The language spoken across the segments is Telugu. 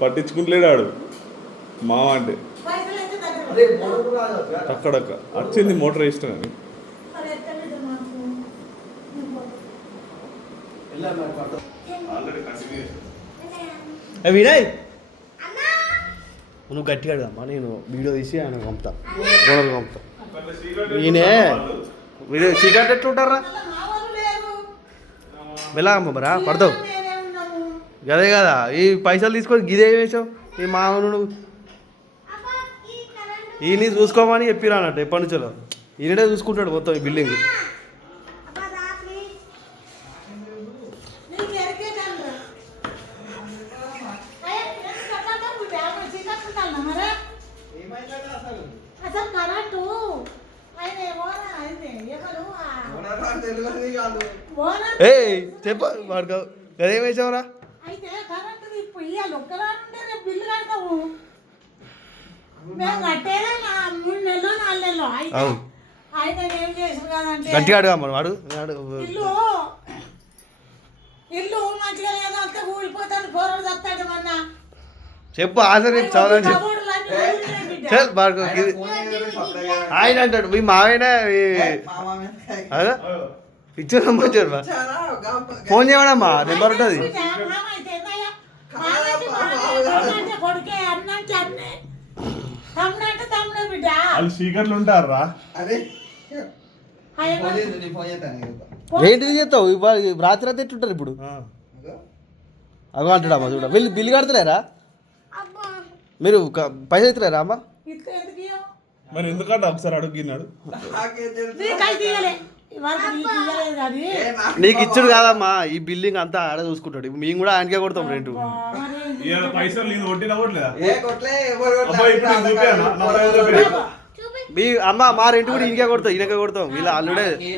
పట్టించుకుంటలేడు ఆడు మావ అంటే అక్కడక్క వచ్చింది మోటార్ వేసిన కానీ వినయ్ నువ్వు గట్టిగా అడగమ్మా నేను వీడియో తీసి ఆయన పంపుతా ఓనర్ పంపుతా ఈయనే వీడియో సీక్రెట్ ఎట్లుంటారా వెళ్ళామమ్మ మరా పడతావు అదే కదా ఈ పైసలు తీసుకొని గిదే వేసావు ఈ మామూలు ఈయన చూసుకోమని చెప్పిరా అన్నట్టు ఎప్పటి నుంచో ఈయనడే చూసుకుంటాడు మొత్తం ఈ బిల్డింగ్ ఏ చెప్ప వాడుకో అదేం వేసావురా అయితే కరెంట్ ఇయ్యాలి ఒక్కదాని రేపు బిల్లు కడతాము మేము కట్టేదే 3 నెలలు 4 నెలలు అయితే ఏం చేసారు కదంటే గట్టిగా అడుగా మరి వాడు ఇల్లు మంచిగా లేదు అంతా కూలిపోతాను పోరాడు తస్తాడు మొన్న చెప్పు ఆశ రేపు చదవని చెప్పు ఆయన అంటాడు మీ మావైనా పిక్చర్ పంపించారు ఫోన్ చేయమమ్మా నెంబర్ ఉంటుంది వాళ్ళు స్పీకర్లు ఉంటారా ఏంటిది చేస్తావు రాత్రి రాత్రి ఎట్లుంటారు ఇప్పుడు అగో అంటాడమ్మా చూడ వెళ్ళి బిల్లు కడతలేరా మీరు పైసలు ఇస్తలేరా అమ్మా మరి ఎందుకంటే ఒకసారి అడుగున్నాడు నీకు ఇచ్చుడు కాదమ్మా ఈ బిల్డింగ్ అంతా ఆడ చూసుకుంటాడు ఇప్పుడు మేము కూడా ఆయనకే కొడతాం రెంటు పైసలు నేను కొట్టినా మీ అమ్మ మా రెంట్ కూడా ఇంకే కొడతాం ఈయనకే కొడతాం వీళ్ళ ఆల్రెడీ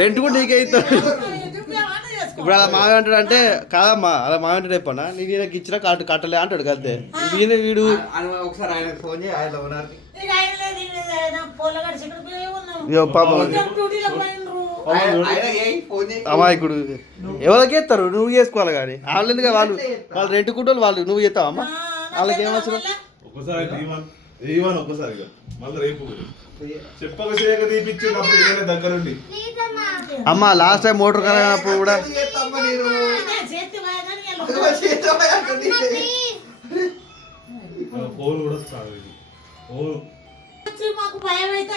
రెంట్ కూడా నీకే ఇస్తాం ఇప్పుడు అలా మావేంటాడు అంటే కాదమ్మా అలా మావేంటాడు చెప్పన్నా నీకు ఈయనకి ఇచ్చినా కట్టలే అంటాడు కదే ఈయన వీడు ఒకసారి ఆయనకు ఫోన్ చేయి ఆయన ఓనర్కి అమాయకుడు ఎవరికి ఎత్తారు నువ్వు చేసుకోవాలి కానీ వాళ్ళు ఎందుకు వాళ్ళు రెంట్ కుంటోళ్ళు వాళ్ళు నువ్వు చేస్తావు అమ్మా వాళ్ళకి ఏమవసరం ఒకసారి మళ్ళీ రేపు చెప్పక చేయక తీపిచ్చేటప్పుడు దగ్గరుండి అమ్మా లాస్ట్ టైం మోటార్ కలగనప్పుడు కూడా ఫోన్ కూడా మాకు భయం అయితే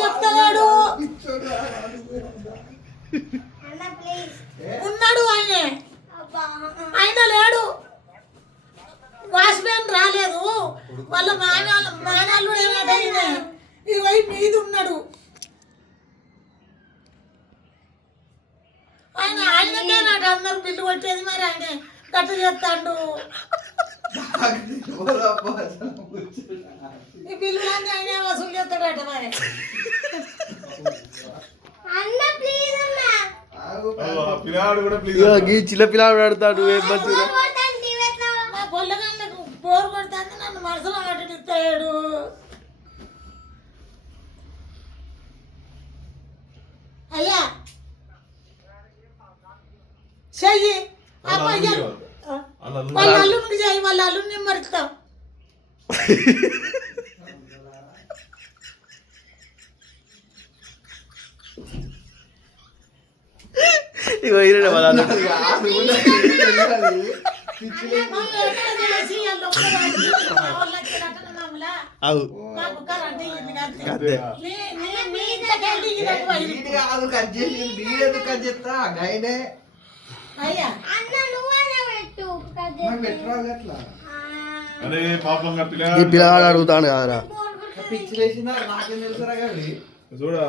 చెప్తాడు ఉన్నాడు ఆయన లేడు వాచ్మెన్ రాలేదు వాళ్ళ మానాళ్ళు ఏమంటే ఈ వైపు మీద ఉన్నాడు ఆయనకే నాకు అందరు బిల్లు కొట్టేది మరి ఆయన కట్టు చేస్తాడు ఈ బిల్లు ఆయన వసూలు చేస్తాడట మరి చిన్న పిల్లాడు ఆడతాడు ఏం మంచిగా మా పొల్లగాళ్ళకు బోరు కొడుతుంది నన్ను మనసులో అడ్డిస్తాడు అయ్యా చెయ్యి వాళ్ళ అల్లుండి చెయ్యి వాళ్ళ అల్లుని మరుస్తాం ఇగో పిల్లగాడు అడుగుతాను కదరా చూడా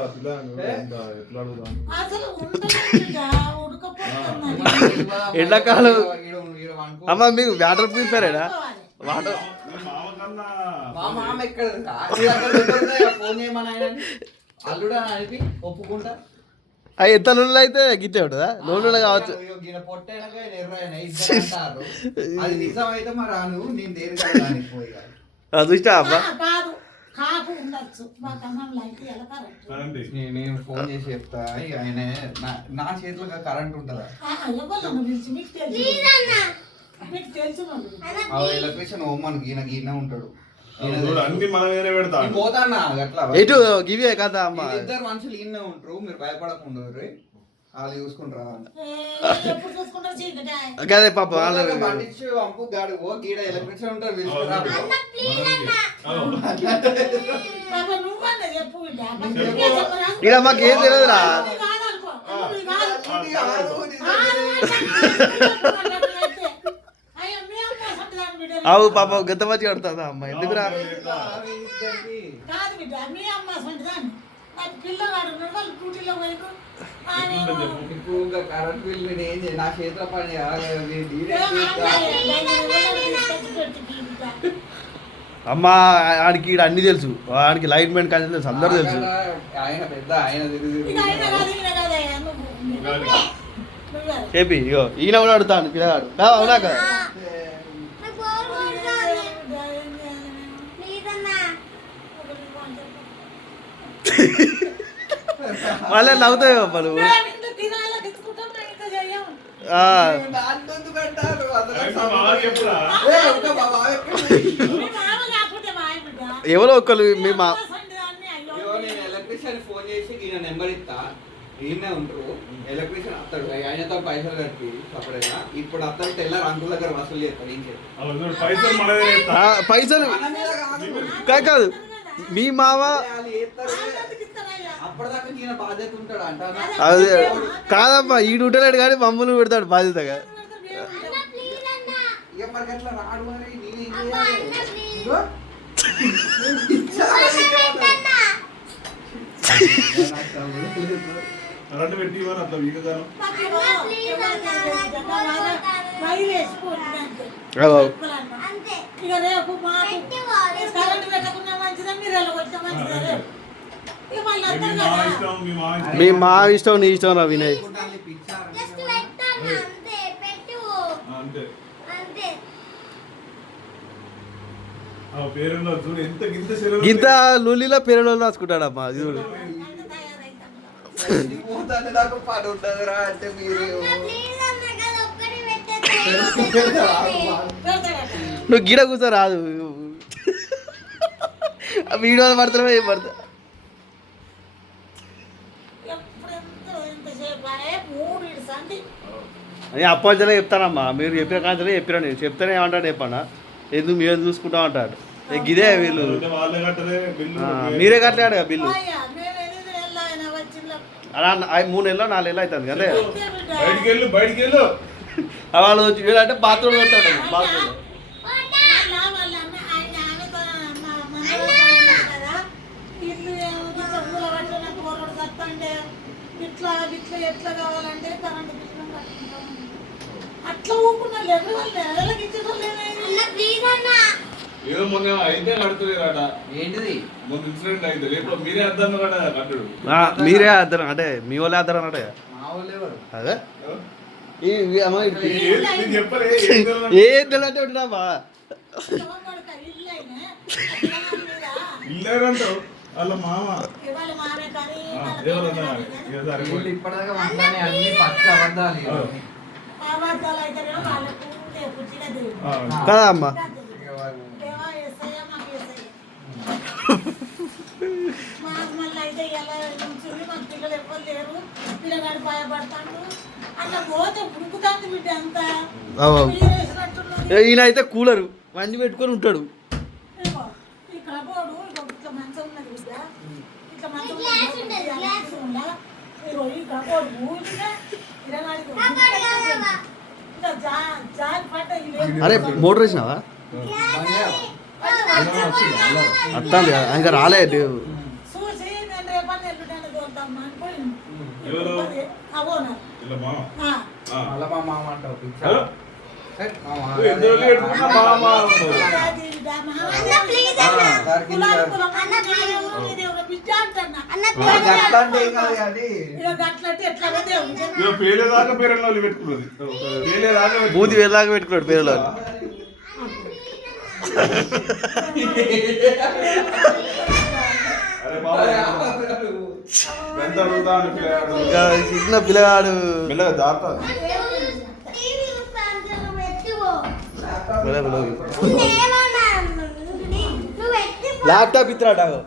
ఎట్లా అడుగుతాను ఎండాకాలం అమ్మ మీకు వాటర్ ప్యూరిఫైరేనా వాటర్ ఒప్పుకుంటా అవి ఎంత లోన్లు అయితే గిట్టే ఉంటుందా లోన్లు కావచ్చు అది నిజం అయితే మరి నేను చూస్తా అబ్బా కాపు ఉండొచ్చు మా కన్నం లైట్ ఎలా కరెక్ట్ కరెంట్ నేను ఫోన్ చేసి చెప్తా ఇక ఆయన నా చేతిలో కరెంట్ ఉంటుందా ఎవరు పిలిచి మీకు తెలుసు మీకు తెలుసు ఎలక్ట్రీషియన్ ఓమన్ ఈయన ఉంటాడు అన్ని మన వేరే పెడతా నేను పోతానా అట్లా ఎటు గివే కదా అమ్మ ఇద్దరు మనుషులు ఈయన ఉంటారు మీరు భయపడకుండా వాళ్ళు చూసుకుంటారా ఎప్పుడు చూసుకుంటారు చీకటి అదే పాప వాళ్ళు పండించి పంపు గాడు ఓ గీడ ఎలక్ట్రీషియన్ ఉంటారు పిలుచుకురా పాప నువ్వన్నా చెప్పు బిడ్డ ఇక్కడ మాకు ఏం తెలియదురా అవు పాప గత మంచి కడుతుందా అమ్మ ఎందుకురా కాదు బిడ్డ మీ అమ్మ సంటిదాన్ని పిల్లగాడు వాళ్ళు డ్యూటీలో పోయిన ఇప్పుడు ఇంకా కరెంట్ బిల్ నేను ఏం చేయ నా చేతిలో పని అమ్మ ఆడికి ఈడ అన్ని తెలుసు ఆడికి లైట్ మ్యాన్ కానీ తెలుసు అందరు తెలుసు ఆయన పెద్ద ఆయన చెప్పి ఇగో ఈయన కూడా అడుగుతాను పిల్లగాడు అవునా కదా మళ్ళీ నవ్వుతాయి పలు ఎవరో ఒకరు మీ మా ఎలక్ట్రీషియన్ ఫోన్ చేసి ఈయన నెంబర్ ఇస్తా ఈయనే ఉంటారు ఎలక్ట్రీషియన్ అత్తాడు ఆయనతో పైసలు కట్టి సపరేట్గా ఇప్పుడు అత్తడు తెల్లారు అంకుల దగ్గర వసూలు చేస్తాడు ఏం చేస్తాడు పైసలు మన వేరే పెడతా. పైసలు కాదు మీ మామ అప్పటిదాకా ఈయన బాధ్యత ఉంటాడు అంట అదే కాదమ్మా ఈడు ఉంటలేడు కానీ మమ్మల్ని పెడతాడు బాధ్యతగా ఇక మరి అట్లా రాడు మరి నేనేం కరెంట్ పెట్టి ఇవ్వను అట్లా వీకగాను ఇక రేపు మాకు కరెంట్ పెట్టకుండా మంచిదా మీరు వెళ్ళగొట్టిన మంచిదా రేపు ఇక వాళ్ళు అందరు మా కదా ఇష్టం మీ మా ఇష్టం మీ మా ఇష్టం నీ ఇష్టం రా వినయ్ అంతే పేరులో చూడు ఎంత గింత శరీరం గింత లూలిలో పేరులో రాసుకుంటాడమ్మా చూడు నాకు పని ఉంటుందిరా అంటే మీరు నువ్వు గిడ కూర్చో రాదు వీడియోలు పడుతున్నావా ఏం పడతా అని అప్పంచనే చెప్తానమ్మా మీరు చెప్పిన కాంచనే చెప్పినా నేను చెప్తానే ఏమంటాడు చెప్పన్నా ఎందుకు మేము చూసుకుంటాం అంటాడు ఇదే వీళ్ళు వాళ్ళే కట్టలే బిల్లు మీరే కట్టలేడు కదా బిల్లు అలా 3 నెలలు 4 నెలలు అవుతుంది కదా బయటికి వెళ్ళు వాళ్ళు వచ్చి వీళ్ళంటే బాత్రూమ్ వస్తాడు బాత్రూమ్ ఇట్లా ఇట్లా ఎట్లా కావాలంటే కరెంట్ బిల్లు కట్టుకుంటాం అట్లా ఊపుకున్నా లేదు వాళ్ళు నెలలకి ఏదో మొన్న అయితే కడుతులేరట ఏంటిది మొన్న ఇన్సిడెంట్ అయింది రేపు మీరే అర్థం కదా కట్టడు మీరే అద్దరం అంటే మీ వాళ్ళే అద్దరం అన్నట్టు మా వాళ్ళు ఎవరు అదే చెప్పలే ఏం తెలియటే ఉంటున్నామా ఇల్లేరంటావు వాళ్ళ మామ వీళ్ళు ఇప్పటిదాకా మాట్లాడే అన్ని పచ్చి అబద్ధాలు ఇవన్నీ. కదా అమ్మా ఇక వాళ్ళు మళ్ళీ అయితే ఎలా నుంచుని మా పిల్లలు ఎవరు లేరు పిల్లగాడు భయపడతాడు అట్లా పోతే ఉడుకుతాంది బిడ్డ అంతా ఈయన అయితే కూలరు అన్ని పెట్టుకొని ఉంటాడు ఈ కబోర్డు ఇట్లా మంచం ఉన్నది బిడ్డ ఇట్లా మంచం ఈ కబోర్డు ఊరిగా అరే మోటర్ వేసినావా అత్తాంది ఇంకా రాలేదు చూసి నేను రేపటి ఎల్లుండి దోలుతామ్మా అని పోయింది ఇలా మామ మళ్ళా మా మామ అంటావు పిచ్చా. హలో? సరే, మామ. ఎందుకు పెట్టుకున్నా మామ అంటావు? గట్ల అంటే ఏం కాదు కానీ ఇక పేలేదాకా పేరెళ్ళ పెట్టుకున్నది పేలేదాకా బూది వేలాగా పెట్టుకున్నాడు పేరులో అరే బాబు ఎంత అడుగుతా అని పిల్లగాడు. ఇంకా చిన్న పిల్లగాడు మెల్లగా జాగ్రత్త. ల్యాప్టాప్ ఇస్తున్నాడు